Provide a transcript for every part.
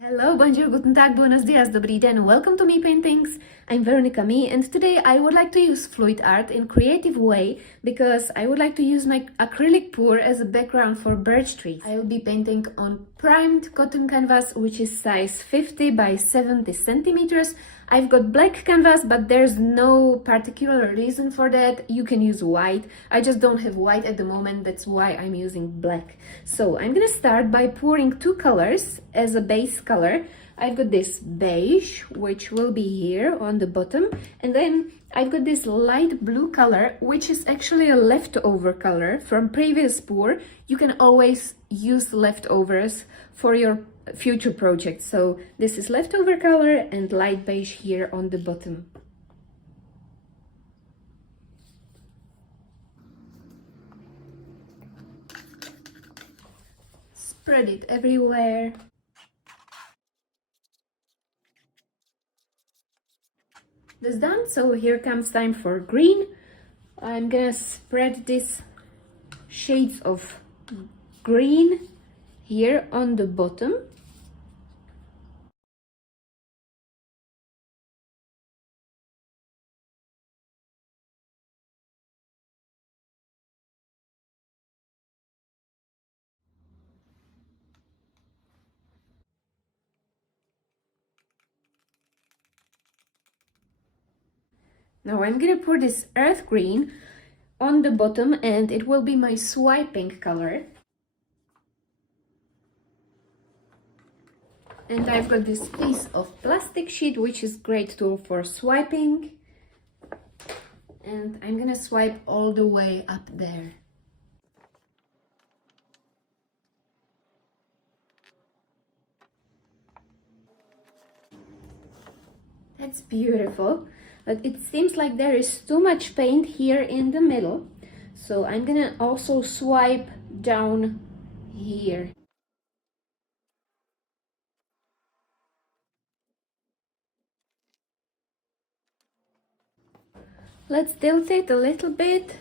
Hello, bonjour, guten tag, buenos dias, dobrý den, welcome to Me Paintings. I'm Veronica Me, and today I would like to use Fluidart in creative way because I would like to use my acrylic pour as a background for birch trees. I will be painting on primed cotton canvas, which is size 50 by 70 centimeters. I've got black canvas, but there's no particular reason for that. You can use white. I just don't have white at the moment, that's why I'm using black. So I'm gonna start by pouring two colors as a base color. I've got this beige, which will be here on the bottom, and then I've got this light blue color, which is actually a leftover color from previous pour. You can always use leftovers for your future projects. So this is leftover color and light beige here on the bottom. Spread it everywhere. This done, so here comes time for green. I'm gonna spread these shades of green here on the bottom. Now I'm gonna pour this earth green on the bottom, and it will be my swiping color. And I've got this piece of plastic sheet, which is great tool for swiping. And I'm gonna swipe all the way up there. That's beautiful. But it seems like there is too much paint here in the middle, so I'm gonna also swipe down here. Let's tilt it a little bit.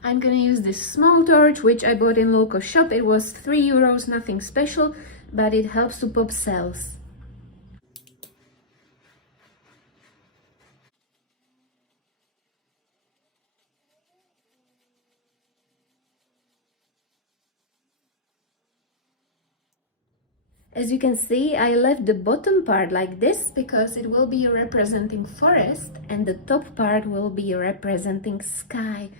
I'm gonna use this small torch, which I bought in local shop. It was €3, nothing special, but it helps to pop cells. As you can see, I left the bottom part like this because it will be representing forest and the top part will be representing sky.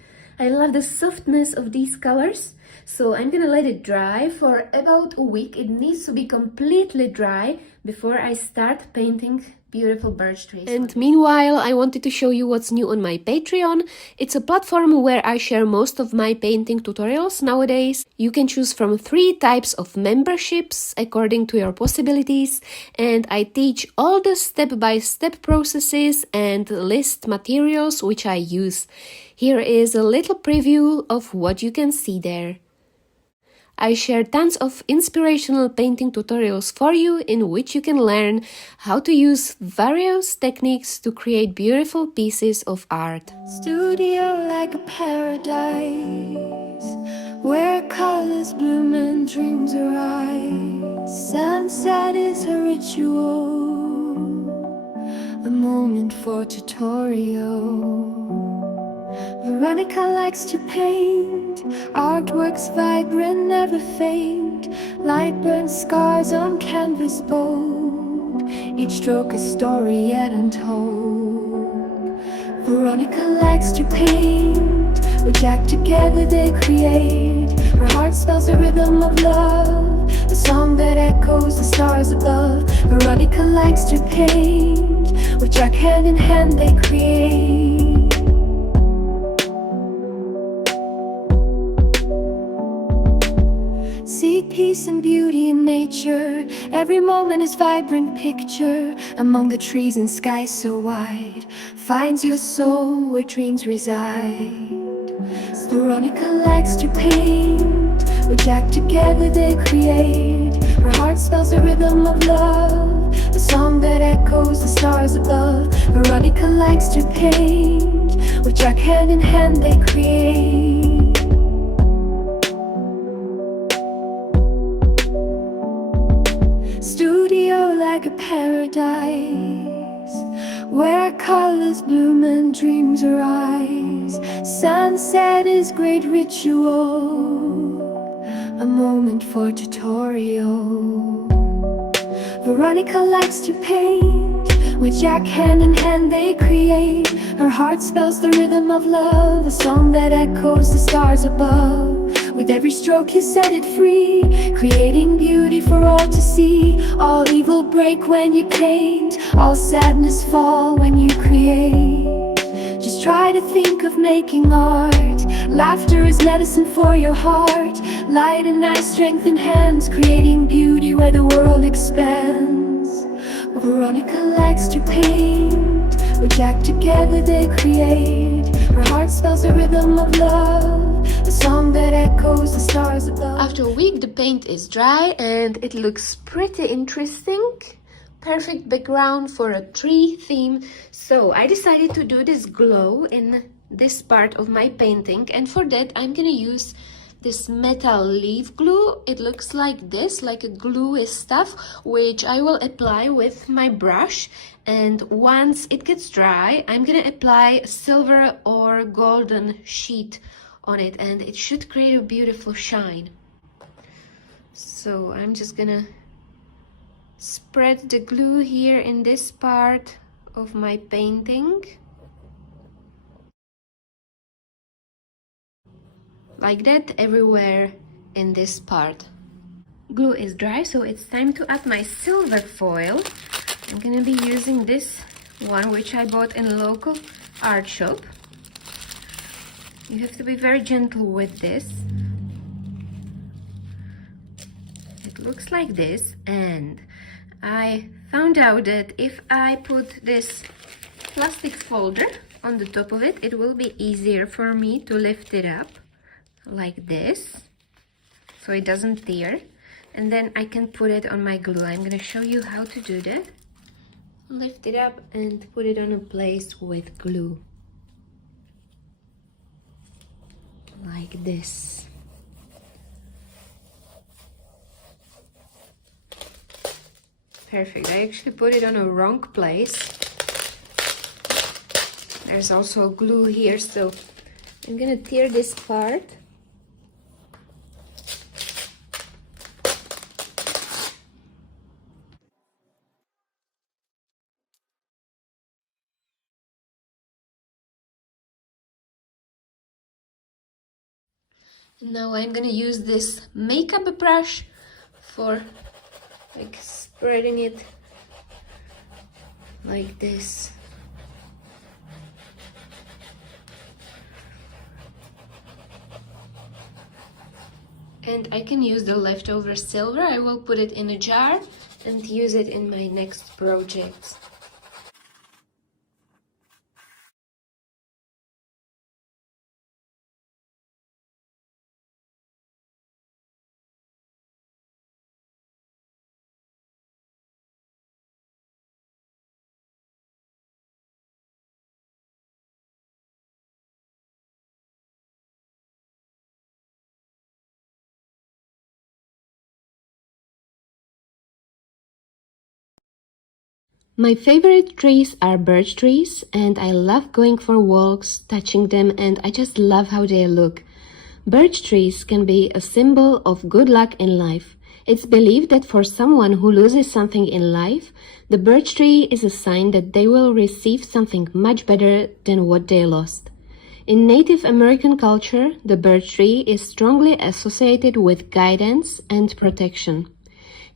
I love the softness of these colors, so I'm gonna let it dry for about a week. It needs to be completely dry before I start painting beautiful birch trees. And meanwhile, I wanted to show you what's new on my Patreon. It's a platform where I share most of my painting tutorials nowadays. You can choose from 3 types of memberships according to your possibilities, and I teach all the step-by-step processes and list materials which I use. Here is a little preview of what you can see there. I share tons of inspirational painting tutorials for you in which you can learn how to use various techniques to create beautiful pieces of art. Studio like a paradise where colors bloom and dreams arise. Sunset is a ritual, a moment for tutorial. Veronica likes to paint, artworks vibrant, never faint. Light burns scars on canvas bold, each stroke a story yet untold. Veronica likes to paint, with Jack together they create. Her heart spells the rhythm of love, the song that echoes the stars above. Veronica likes to paint, with Jack hand in hand they create. Seek peace and beauty in nature. Every moment is vibrant picture. Among the trees and sky so wide, finds your soul where dreams reside. Veronica likes to paint, with Jack together they create. Her heart spells the rhythm of love, the song that echoes the stars above. Veronica likes to paint, with Jack hand in hand they create. Studio like a paradise, where colors bloom and dreams arise. Sunset is great ritual, a moment for tutorial. Veronica likes to paint, with Jack hand in hand they create. Her heart spells the rhythm of love, a song that echoes the stars above. With every stroke you set it free, creating beauty for all to see. All evil break when you paint, all sadness fall when you create. Just try to think of making art. Laughter is medicine for your heart. Light and ice strengthen hands, creating beauty where the world expands. Veronica likes to paint, with Jack together they create. Her heart spells a rhythm of love, a song that echoes the stars above. After a week, the paint is dry and it looks pretty interesting. Perfect background for a tree theme. So I decided to do this glow in this part of my painting, and for that I'm gonna use this metal leaf glue. It looks like this, like a gluey stuff, which I will apply with my brush. And once it gets dry, I'm gonna apply a silver or golden sheet on it, and it should create a beautiful shine. So I'm just gonna spread the glue here in this part of my painting, like that, everywhere in this part. Glue is dry, so it's time to add my silver foil. I'm gonna be using this one, which I bought in a local art shop. You have to be very gentle with this. It looks like this, and I found out that if I put this plastic folder on the top of it, it will be easier for me to lift it up like this, so it doesn't tear, and then I can put it on my glue. I'm going to show you how to do that. Lift it up and put it on a place with glue, like this. Perfect. I actually put it on a wrong place. There's also glue here, so I'm gonna tear this part. Now I'm gonna use this makeup brush for like spreading it like this. And I can use the leftover silver. I will put it in a jar and use it in my next project. My favorite trees are birch trees, and I love going for walks, touching them, and I just love how they look. Birch trees can be a symbol of good luck in life. It's believed that for someone who loses something in life, the birch tree is a sign that they will receive something much better than what they lost. In Native American culture, the birch tree is strongly associated with guidance and protection.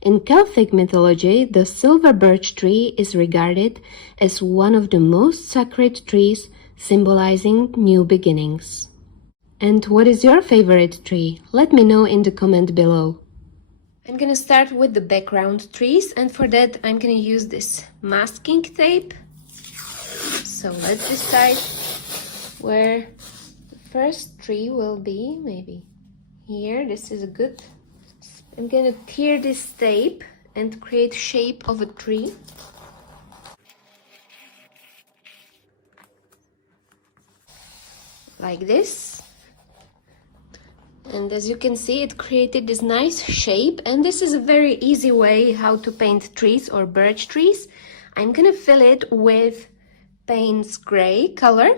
In Celtic mythology, the silver birch tree is regarded as one of the most sacred trees, symbolizing new beginnings. And what is your favorite tree? Let me know in the comment below. I'm gonna start with the background trees, and for that I'm gonna use this masking tape. So let's decide where the first tree will be. Maybe here. This is a good. I'm gonna tear this tape and create shape of a tree. like this. And as you can see, it created this nice shape, and this is a very easy way how to paint trees or birch trees. I'm gonna fill it with Payne's gray color,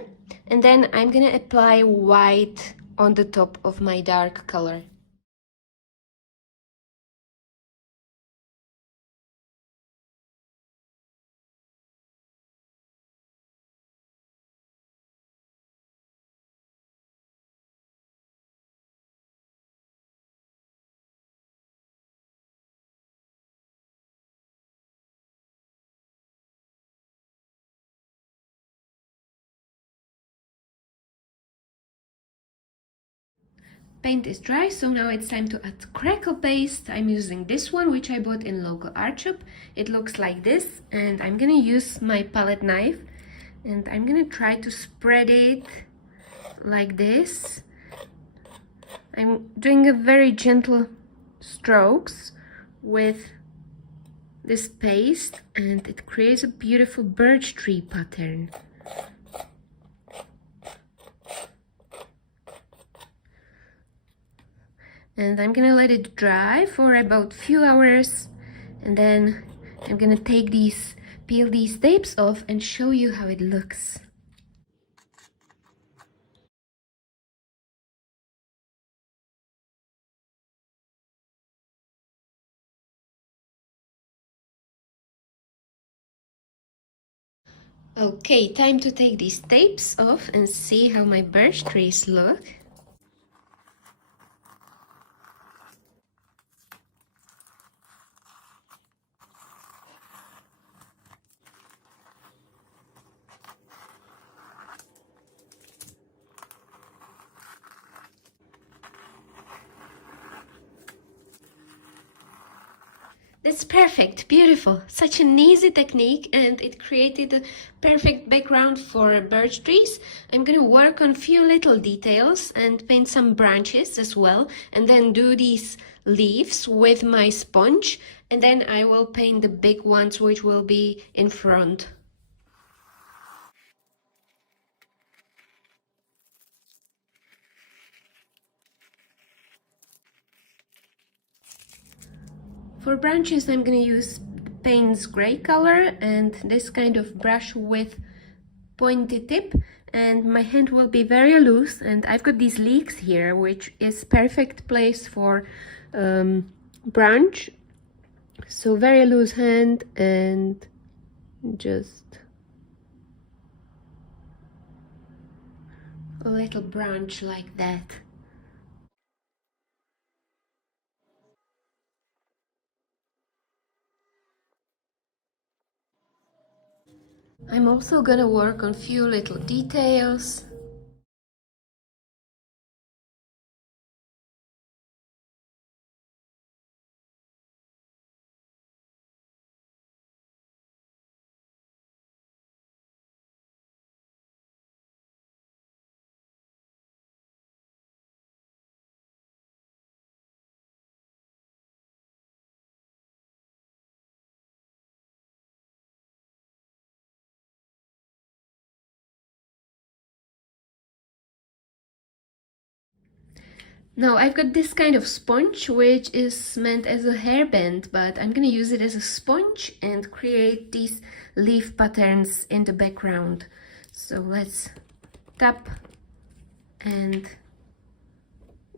and then I'm gonna apply white on the top of my dark color. Paint is dry, so now it's time to add crackle paste. I'm using this one, which I bought in local art shop. It looks like this, and I'm gonna use my palette knife, and I'm gonna try to spread it like this. I'm doing a very gentle strokes with this paste, and it creates a beautiful birch tree pattern. And I'm gonna let it dry for about few hours, and then I'm gonna peel these tapes off and show you how it looks. Okay, time to take these tapes off and see how my birch trees look. That's perfect, beautiful. Such an easy technique, and it created a perfect background for birch trees. I'm gonna work on few little details and paint some branches as well, and then do these leaves with my sponge, and then I will paint the big ones which will be in front. For branches, I'm gonna use Payne's gray color and this kind of brush with pointy tip, and my hand will be very loose, and I've got these leeks here, which is perfect place for branch. So very loose hand, and just a little branch like that. I'm also gonna work on few little details. Now I've got this kind of sponge which is meant as a hairband, but I'm gonna use it as a sponge and create these leaf patterns in the background. So let's tap and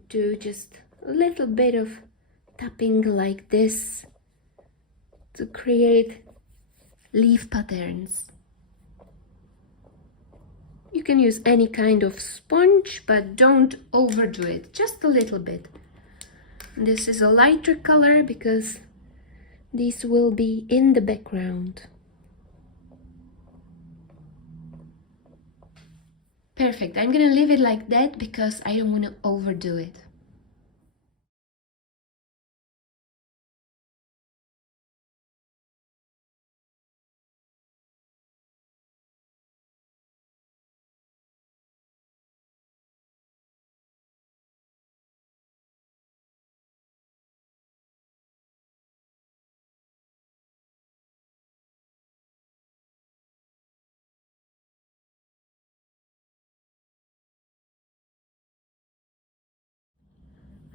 do just a little bit of tapping like this to create leaf patterns. You can use any kind of sponge, but don't overdo it, just a little bit. This is a lighter color because these will be in the background. Perfect, I'm gonna leave it like that because I don't want to overdo it.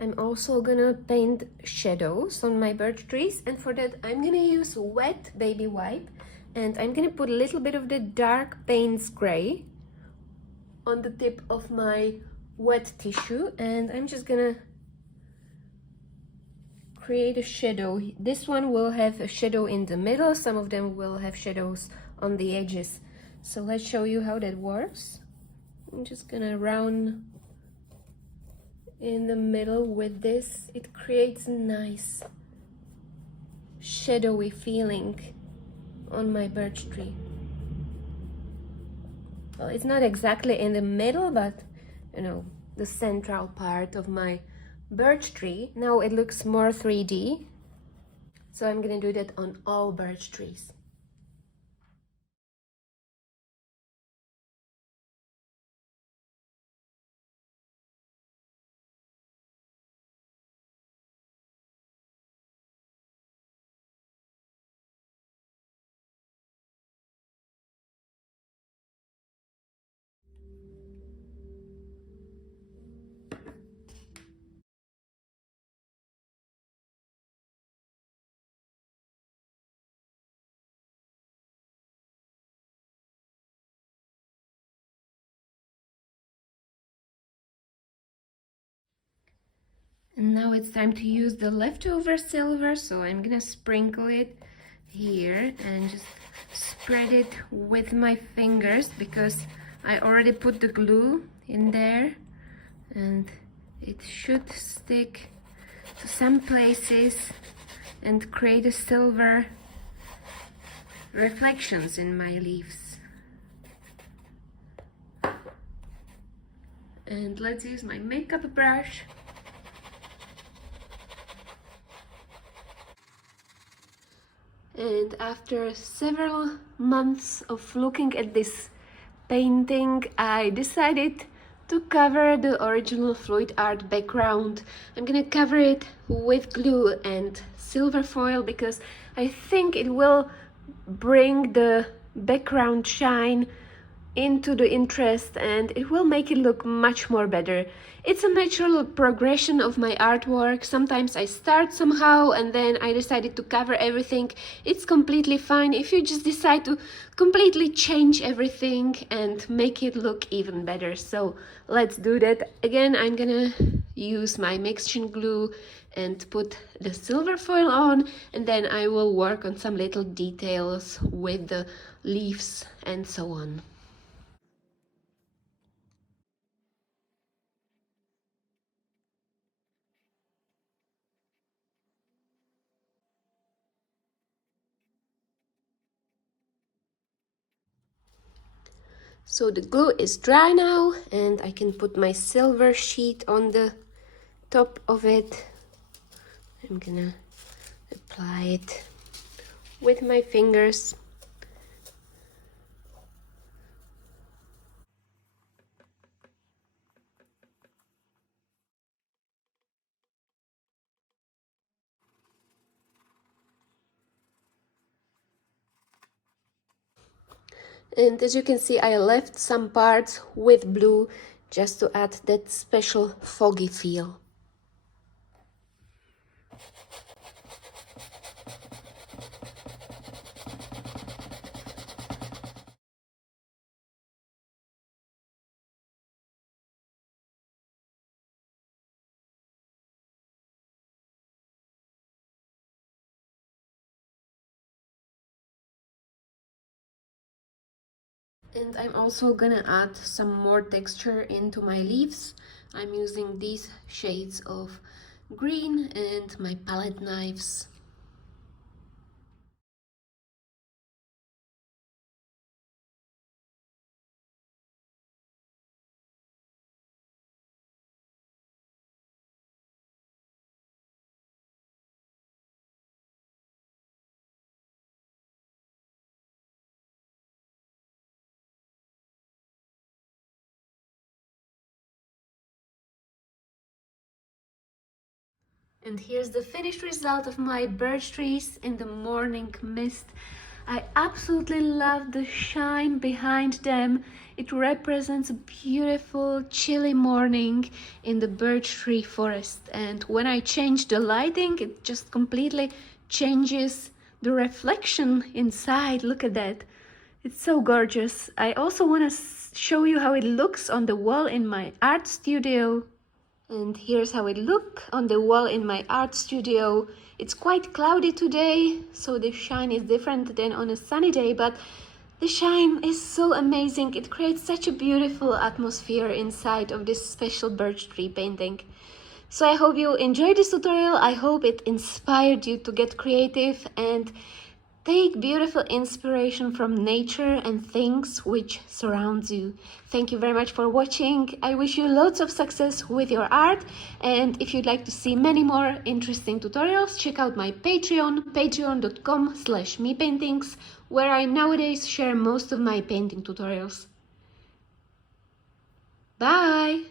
I'm also gonna paint shadows on my birch trees, and for that I'm gonna use wet baby wipe, and I'm gonna put a little bit of the dark Payne's gray on the tip of my wet tissue, and I'm just gonna create a shadow. This one will have a shadow in the middle, some of them will have shadows on the edges. So let's show you how that works. I'm just gonna round in the middle with this. It creates a nice shadowy feeling on my birch tree. Well, it's not exactly in the middle, but you know, the central part of my birch tree. Now it looks more 3D, so I'm gonna do that on all birch trees. And now it's time to use the leftover silver, so I'm gonna sprinkle it here and just spread it with my fingers because I already put the glue in there, and it should stick to some places and create a silver reflections in my leaves. And let's use my makeup brush. And after several months of looking at this painting, I decided to cover the original Fluidart background. I'm gonna cover it with glue and silver foil because I think it will bring the background shine into the interest and it will make it look much more better. It's a natural progression of my artwork. Sometimes I start somehow and then I decided to cover everything. It's completely fine if you just decide to completely change everything and make it look even better. So let's do that. Again, I'm gonna use my mixture glue and put the silver foil on, and then I will work on some little details with the leaves and so on. So the glue is dry now, and I can put my silver sheet on the top of it. I'm gonna apply it with my fingers. And as you can see, I left some parts with blue just to add that special foggy feel. And I'm also gonna add some more texture into my leaves. I'm using these shades of green and my palette knives. And here's the finished result of my birch trees in the morning mist. I absolutely love the shine behind them. It represents a beautiful chilly morning in the birch tree forest, and when I change the lighting it just completely changes the reflection inside. Look at that. It's so gorgeous. I also want to show you how it looks on the wall in my art studio. And here's how it looks on the wall in my art studio. It's quite cloudy today, so the shine is different than on a sunny day, but the shine is so amazing. It creates such a beautiful atmosphere inside of this special birch tree painting. So I hope you enjoyed this tutorial. I hope it inspired you to get creative and take beautiful inspiration from nature and things which surrounds you. Thank you very much for watching. I wish you lots of success with your art, and if you'd like to see many more interesting tutorials, check out my Patreon, patreon.com/mepaintings, where I nowadays share most of my painting tutorials. Bye!